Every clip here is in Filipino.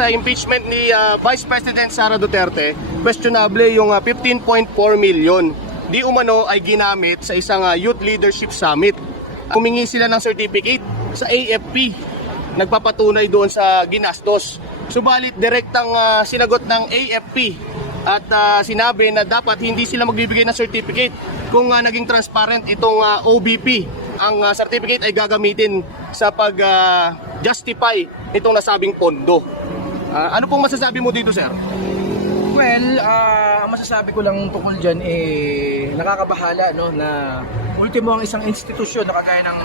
Sa impeachment ni Vice President Sara Duterte, questionable yung 15.4 million. Di umano ay ginamit sa isang youth leadership summit. Humingi sila ng certificate sa AFP. Nagpapatunay doon sa ginastos. Subalit direktang sinagot ng AFP at sinabi na dapat hindi sila magbibigay ng certificate kung naging transparent itong OBP. Ang certificate ay gagamitin sa pag-justify itong nasabing pondo. Ano pong masasabi mo dito, sir? Well, ang masasabi ko lang tungkol dyan nakakabahala no, na ultimo ang isang institusyon na kagaya ng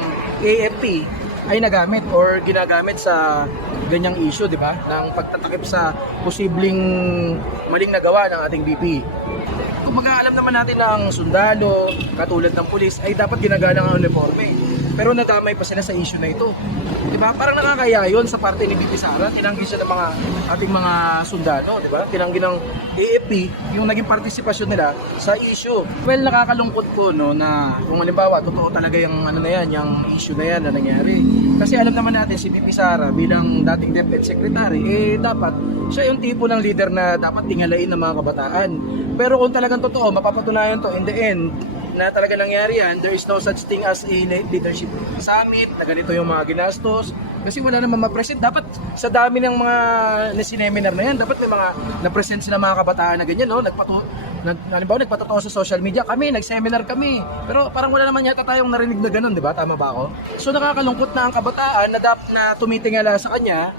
AFP ay nagamit or ginagamit sa ganyang issue, di ba? Ng pagtatakip sa posibleng maling nagawa ng ating BP. Kung mag-aalam naman natin na ang sundalo, katulad ng pulis, ay dapat ginagalang ang uniforme. Pero nadamay pa sila sa issue na ito. Diba? Parang nakakaya yun sa parte ni BP Sara. Tinanggi siya ng ating mga sundalo. Diba? Tinanggi ng AFP yung naging partisipasyon nila sa issue. Well, nakakalungkot po no, na kung halimbawa, totoo talaga yung, yung issue na yan na nangyari. Kasi alam naman natin si BP Sara bilang dating DepEd Secretary, dapat siya yung tipo ng leader na dapat tingalain ng mga kabataan. Pero kung talagang totoo, mapapatunayan to in the end, na talaga nangyari yan, there is no such thing as a leadership summit, na ganito yung mga ginastos. Kasi wala naman ma-present. Dapat sa dami ng mga seminar na yan, dapat may mga na-present sila mga kabataan na ganyan, no? Halimbawa, nagpatotoo sa social media, nag-seminar kami. Pero parang wala naman yata tayong narinig na ganun, di ba? Tama ba ako? So nakakalungkot na ang kabataan na tumitingala sa kanya,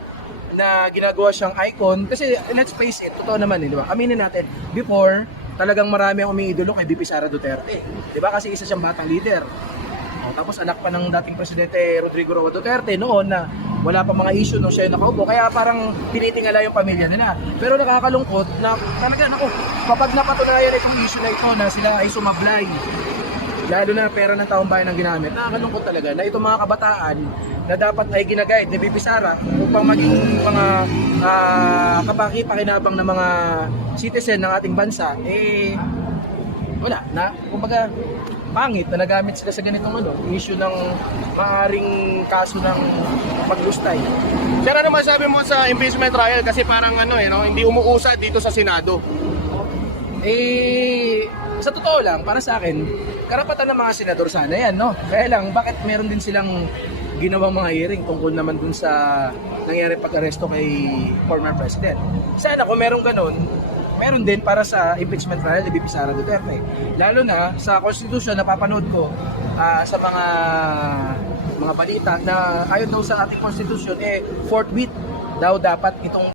na ginagawa siyang icon. Kasi let's face it, totoo naman, di ba? Aminin natin, before, talagang marami ang umiidolo kay BP Sara Duterte. Di ba? Kasi isa siyang batang leader. Tapos anak pa ng dating presidente Rodrigo Roa Duterte noon na wala pa mga issue nung siya yung nakaupo. Kaya parang tinitingala yung pamilya nila. Pero nakakalungkot na talaga, kapag napatunayan itong issue na ito na sila ay sumablay, lalo na pera ng taong bayan ang ginamit, nakakalungkot talaga na itong mga kabataan na dapat ay ginaguide ni BP Sara upang maging mga kapaki-pakinabang ng mga citizen ng ating bansa, wala na, kumbaga pangit na nagamit sila sa ganitong issue ng maaring kaso ng paglustay. Sir, ano masabi mo sa impeachment trial? Kasi parang hindi umuusad dito sa Senado. Sa totoo lang, para sa akin, karapatan ng mga senador sana yan, no? Kaya lang, bakit meron din silang ginawang mga hearing tungkol naman dun sa nangyari pag-aresto kay former president? Sana kung meron ganun, meron din para sa impeachment trial ni BP Sara Duterte. Lalo na sa Constitution, napapanood ko sa mga balita na ayon daw sa ating Constitution, forthwith daw dapat itong